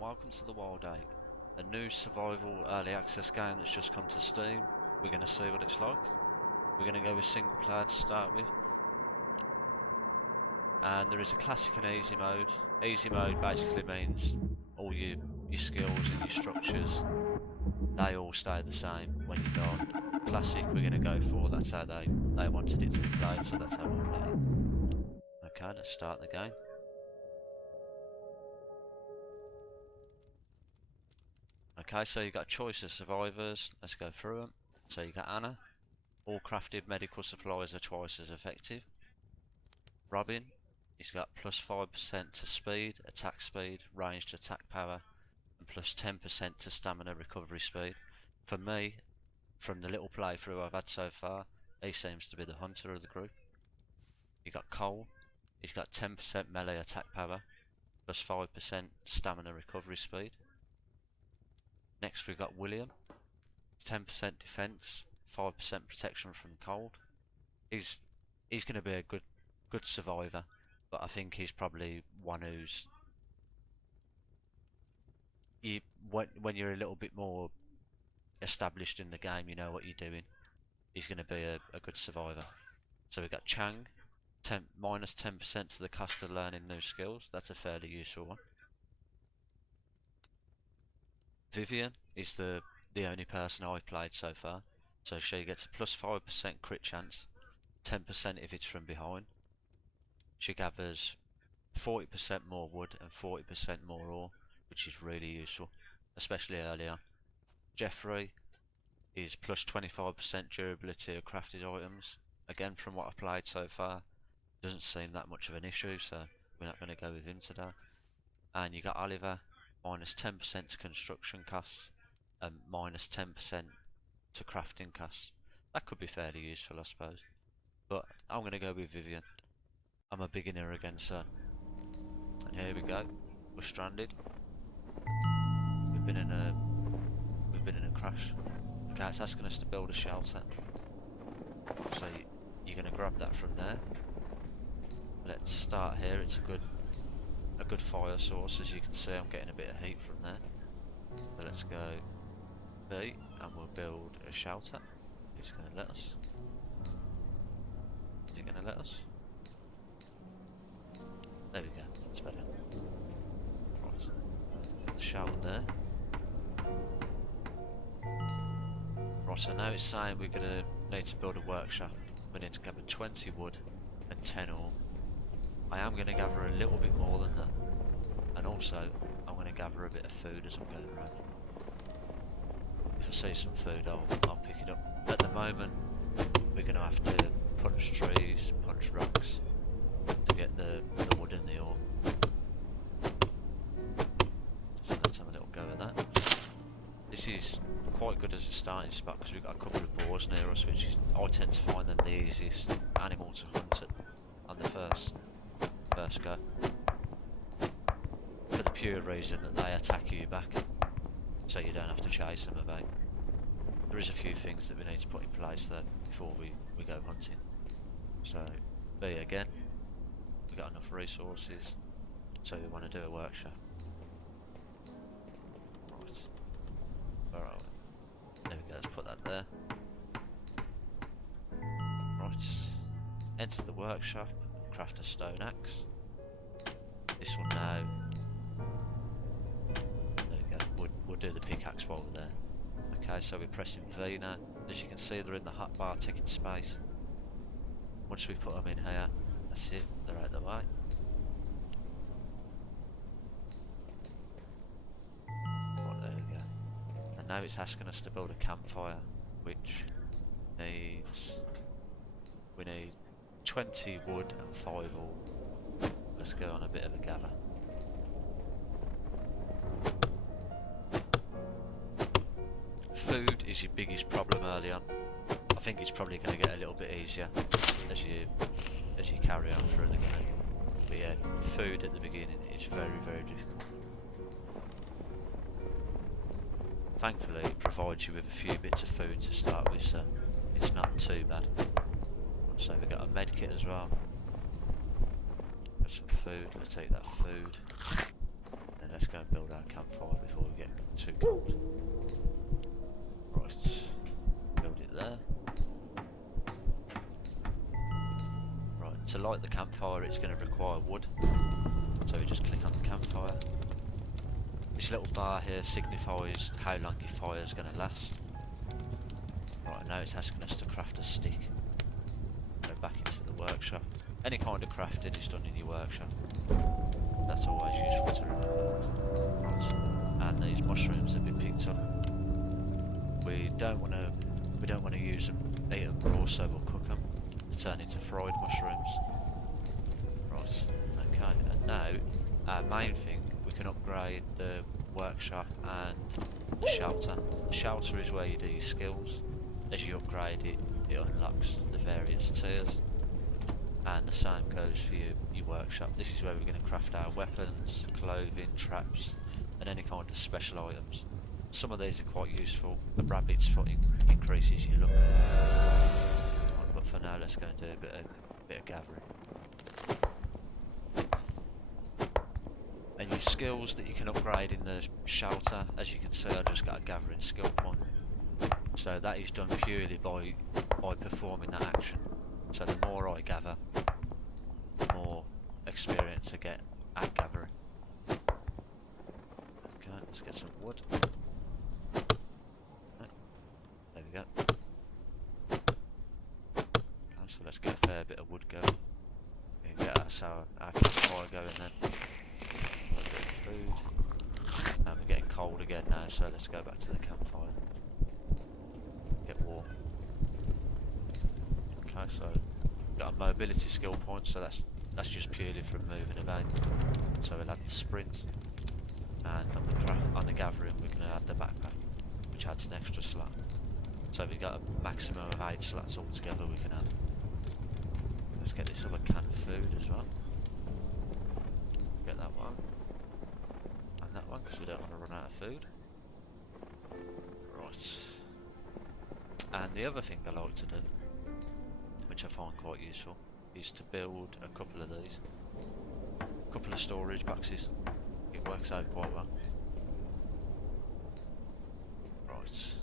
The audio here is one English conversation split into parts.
welcome to the Wild 8, a new survival early access game that's just come to Steam. We're going to see what it's like. We're going to go with single player to start with. And there is a classic and easy mode. Easy mode basically means all your skills and your structures, they all stay the same when you die. Classic we're going to go for, that's how they wanted it to be played, so that's how we'll play it. Okay, let's start the game. Okay, so you've got a choice of survivors. Let's go through them. So you got Anna. All crafted medical supplies are twice as effective. Robin, he's got plus 5% to speed, attack speed, ranged attack power, and plus 10% to stamina recovery speed. For me, from the little playthrough I've had so far, he seems to be the hunter of the group. You got Cole, he's got 10% melee attack power, plus 5% stamina recovery speed. Next we've got William, 10% defense, 5% protection from cold. He's going to be a good survivor, but I think he's probably one who's when you're a little bit more established in the game, you know what you're doing. He's going to be a good survivor. So we've got Chang, minus 10% to the cost of learning new skills. That's a fairly useful one. Vivian is the only person I've played so far, so she gets a plus 5% crit chance, 10% if it's from behind. She gathers 40% more wood and 40% more ore, which is really useful, especially early on. Jeffrey is plus 25% durability of crafted items. Again, from what I've played so far, doesn't seem that much of an issue, so we're not going to go with him today. And you got Oliver, minus 10% to construction costs and minus 10% to crafting costs. That could be fairly useful, I suppose. But I'm going to go with Vivian. I'm a beginner again, so. And here we go. We're stranded. We've been in a crash. Okay, it's asking us to build a shelter. So you're going to grab that from there. Let's start here. It's a good fire source. As you can see, I'm getting a bit of heat from there. So let's go B and we'll build a shelter. Who's going to let us? Is he going to let us? There we go, that's better. Right, the shelter there. Right, so now it's saying we're going to need to build a workshop. We need to gather 20 wood and 10 ore. I am going to gather a little bit more than that, and also I'm going to gather a bit of food as I'm going around. If I see some food, I'll pick it up. At the moment, we're going to have to punch trees, punch rocks to get the wood and the ore. So let's have a little go at that. This is quite good as a starting spot because we've got a couple of boars near us, which I tend to find them the easiest animal to hunt on the first go, for the pure reason that they attack you back, so you don't have to chase them about. There is a few things that we need to put in place though before we go hunting. So B again, we've got enough resources, so we want to do a workshop. Right, where are we? There we go, let's put that there. Right, enter the workshop, craft a stone axe. This one now. There we go. We'll do the pickaxe while we're there. Okay, so we're pressing V now. As you can see, they're in the hotbar taking space. Once we put them in here, that's it. They're out of the way. Right, there we go. And now it's asking us to build a campfire, which we need 20 wood and 5 ore. Let's go on a bit of a gather. Food is your biggest problem early on. I think it's probably going to get a little bit easier as you carry on through the game. But yeah, food at the beginning is very, very difficult. Thankfully, it provides you with a few bits of food to start with, so it's not too bad. So we've got a med kit as well. Got some food, let's take that food. And let's go and build our campfire before we get too cold. Right, build it there. Right, to light the campfire it's going to require wood. So we just click on the campfire. This little bar here signifies how long your fire is going to last. Right, now it's asking us to craft a stick. Go back into the workshop. Any kind of crafting is done in your workshop. That's always useful to remember. Right. And these mushrooms have been picked up. We don't want to use them, eat them raw, so we'll cook them to turn into fried mushrooms. Right. Okay. And now our main thing, we can upgrade the workshop and the shelter. The shelter is where you do your skills. As you upgrade it, it unlocks the various tiers. And the same goes for your workshop. This is where we're going to craft our weapons, clothing, traps, and any kind of special items. Some of these are quite useful. A rabbit's foot increases your luck. Right, but for now, let's go and do a bit of gathering. And your skills that you can upgrade in the shelter, as you can see, I just got a gathering skill point. So that is done purely by performing that action. So the more I gather, the more experience I get at gathering. Okay, let's get some wood. There we go. Okay, so let's get a fair bit of wood going. We can get our campfire going then. A little bit of food. And we're getting cold again now, so let's go back to the campfire. Get warm. Okay, so got a mobility skill point, so that's just purely from moving about. So we'll add the sprint, and on the gathering we're going to add the backpack, which adds an extra slot. So we've got a maximum of 8 slots altogether we can add. Let's get this other can of food as well. Get that one, and that one, because we don't want to run out of food. Right. And the other thing I like to do, which I find quite useful, is to build a couple of these. A couple of storage boxes. It works out quite well. Right.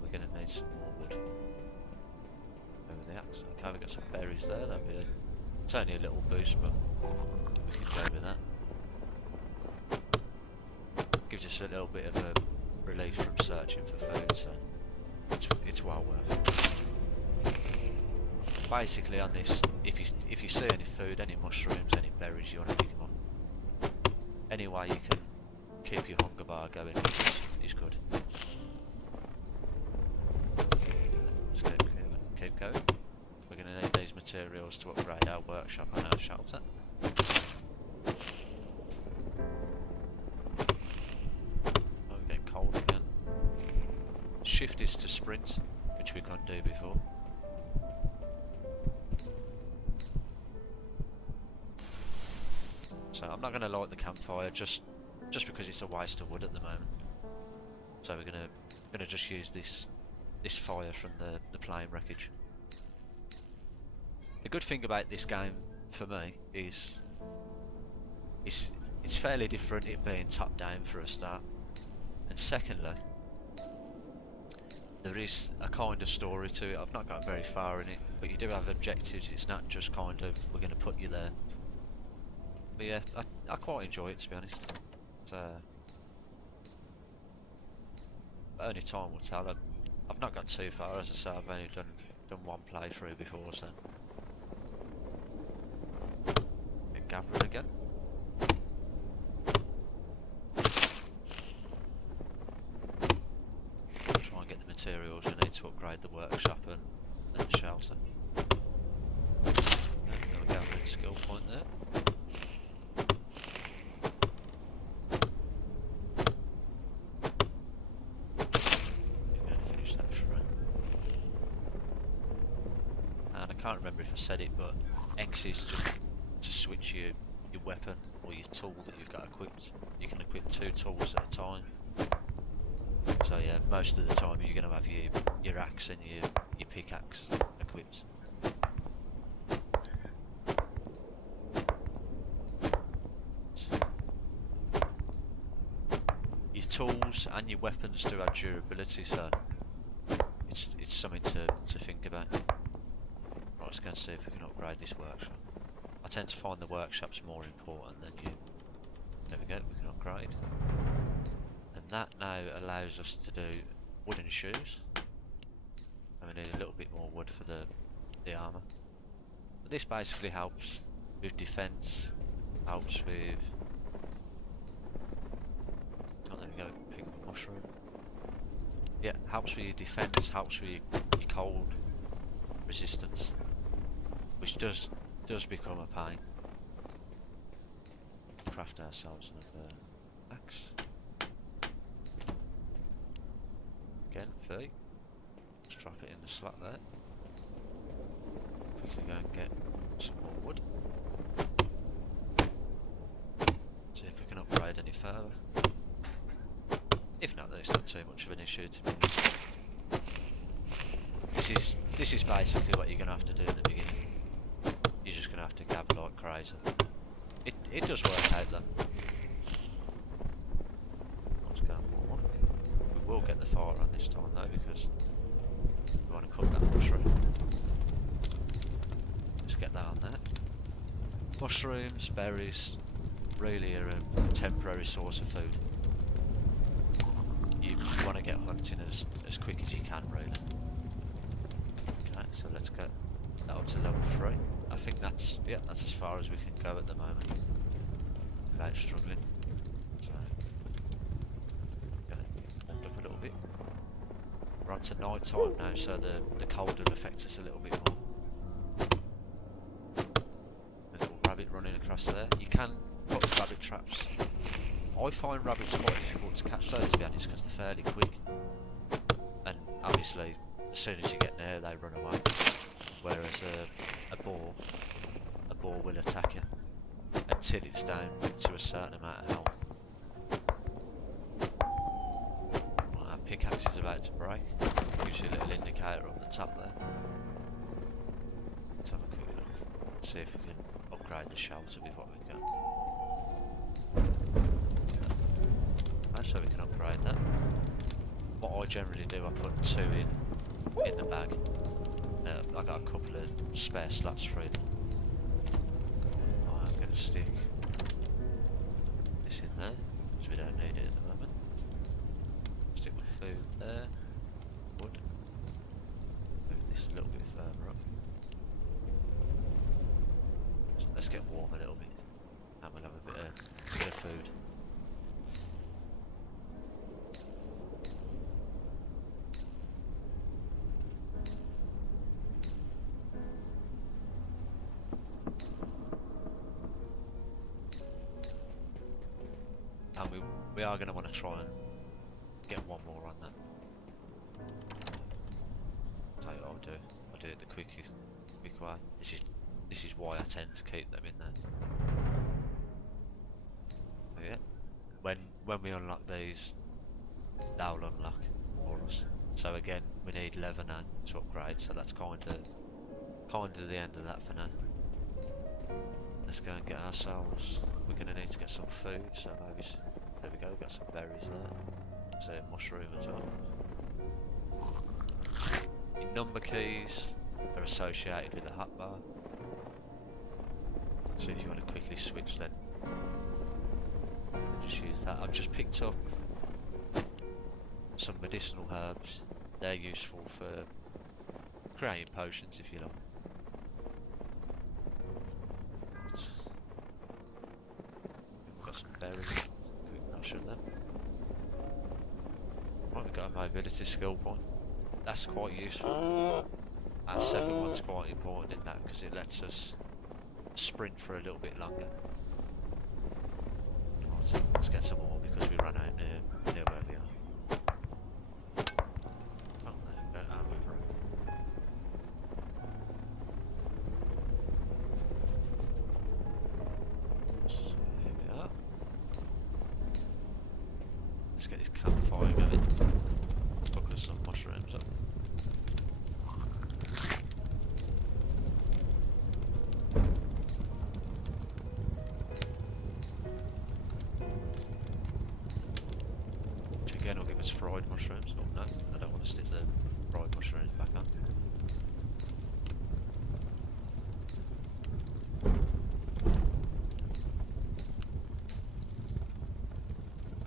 We're going to need some more wood. Over the axe. Okay, we've got some berries there. That'd be it's only a little boost, but we can go with that. Gives us a little bit of a relief from searching for food, so it's well worth it. Basically on this, if you see any food, any mushrooms, any berries, you want to pick them up. Any way you can keep your hunger bar going is good. Let's keep going. We're going to need these materials to upgrade our workshop and our shelter. Oh, we're getting cold again. Shift is to sprint, which we couldn't do before. So I'm not going to light the campfire just because it's a waste of wood at the moment. So we're going to just use this fire from the plane wreckage. The good thing about this game for me is it's fairly different, it being top down for a start, and secondly, there is a kind of story to it. I've not got very far in it, but you do have objectives. It's not just kind of we're going to put you there. But yeah, I quite enjoy it, to be honest. It's, only time will tell. I've not got too far, as I say. I've only done one playthrough before, so. Get gathering again. Try and get the materials we need to upgrade the workshop and the shelter. Got a gathering skill point there. I can't remember if I said it, but X is just to switch your weapon or your tool that you've got equipped. You can equip 2 tools at a time. So yeah, most of the time you're going to have your axe and your pickaxe equipped. tools and your weapons do have durability, so it's something to think about. Right, let's go and see if we can upgrade this workshop. I tend to find the workshops more important than you. There we go, we can upgrade. And that now allows us to do wooden shoes. And we need a little bit more wood for the armour. But this basically helps with defence, helps with... Oh, there we go, pick up a mushroom. Yeah, helps with your defence, helps with your cold resistance. Which does become a pain. Craft ourselves another axe. Again, 30. Let's drop it in the slot there. Quickly go and get some more wood. See if we can upgrade any further. If not, then it's not too much of an issue to be honest. This is basically what you're gonna have to do at the beginning. You're just gonna have to gather like crazy. It does work out though. Let's go more. We will get the fire on this time though because we want to cook that mushroom. Let's get that on there. Mushrooms, berries, really are a temporary source of food. You want to get hunting as quick as you can, really. Okay, so let's get that up to level 3. I think that's as far as we can go at the moment without struggling. So, okay, warmed up a little bit. We're on to night time now, so the cold will affect us a little bit more. A little rabbit running across there. You can put rabbit traps. I find rabbits quite difficult to catch though, to be honest, because they're fairly quick. And obviously, as soon as you get near, they run away. Whereas a boar will attack you until it's down to a certain amount of health. Well, our pickaxe is about to break. Gives you a little indicator on the top there. Let's have a quick look. See if we can upgrade the shelter with what we've got. So we can upgrade that. What I generally do, I put 2 in the bag. I got a couple of spare slots for it. I'm going to stick this in there because we don't need it at the moment. Stick my food there. Wood. Move this a little bit further up. So let's get warm a little bit, and we'll have a bit of food. And we are going to want to try and get one more on that. Tell you what I'll do it the quick way. This is why I tend to keep them in there. But yeah, when we unlock these, they'll unlock for us. So again, we need leather now to upgrade. So that's kind of the end of that for now. Let's go and get ourselves. We're going to need to get some food, so maybe there we go. We've got some berries there. So a mushroom as well. Your number keys are associated with the hotbar. So if you want to quickly switch, then just use that. I've just picked up some medicinal herbs. They're useful for creating potions, if you like. Some berries, quick rush at them. Right, we've got a mobility skill point. That's quite useful. Our second one's quite important in that because it lets us sprint for a little bit longer. Right, so let's get some more because we ran out near where we are. Oh, there we go. Ah, we've run. Let's get this campfire going. Cook us some mushrooms up. fried mushrooms. Oh no, I don't want to stick the fried mushrooms back on.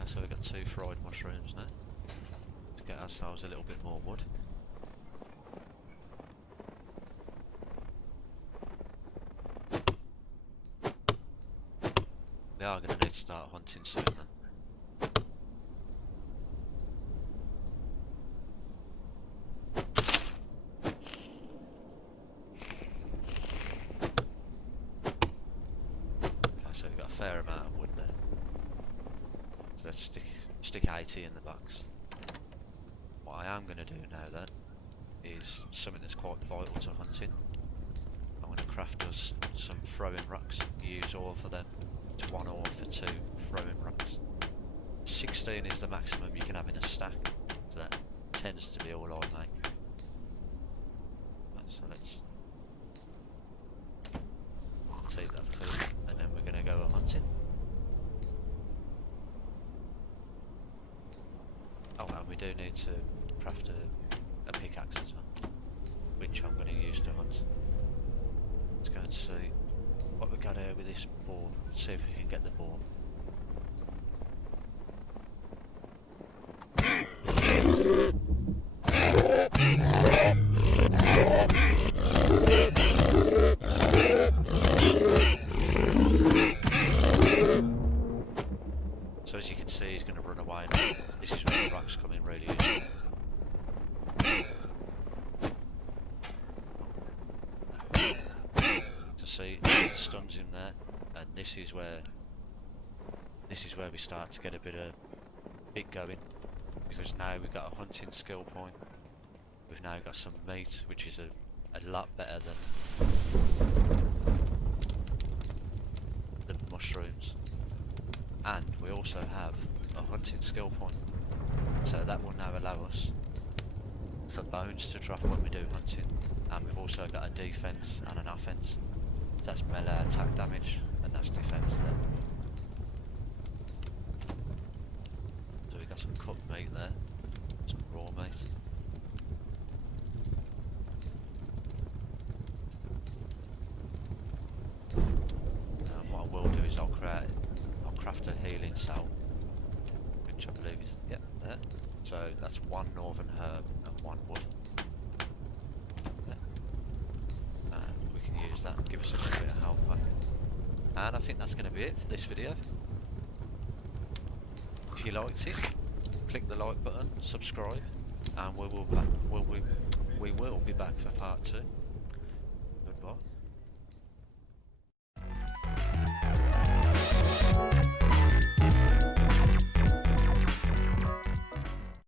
So we've got 2 fried mushrooms now. Let's get ourselves a little bit more wood. We are going to need to start hunting soon then. Okay, so we've got a fair amount of wood there. So let's stick 80 in the box. What I am going to do now then is something that's quite vital to hunting. I'm going to craft us some throwing rocks. Use all for them. It's 1 ore for 2 throwing rocks. 16 is the maximum you can have in a stack, so that tends to be all I make. Right, so let's take that food, and then we're going to go hunting. Oh, and we do need to craft a pickaxe as well, which I'm going to use to hunt. Let's go and see what we got here with this boar. See if we can get the boar. So as you can see, he's going to run away now. This is where the rocks come in really useful. To see, stuns him there, and this is where we start to get a bit going, because now we've got a hunting skill point. We've now got some meat, which is a lot better than mushrooms, and we also have a hunting skill point, so that will now allow us for bones to drop when we do hunting, and we've also got a defense and an offense. So that's melee attack damage, and that's defense there. So we got some cooked meat there, some raw meat. And what I will do is I'll craft a healing cell, which I believe is there. So that's 1 northern herb and 1 wood. There. And we can use that and give us a little bit of health back. And I think that's going to be it for this video. If you liked it, click the like button, subscribe, and we will be back for part 2.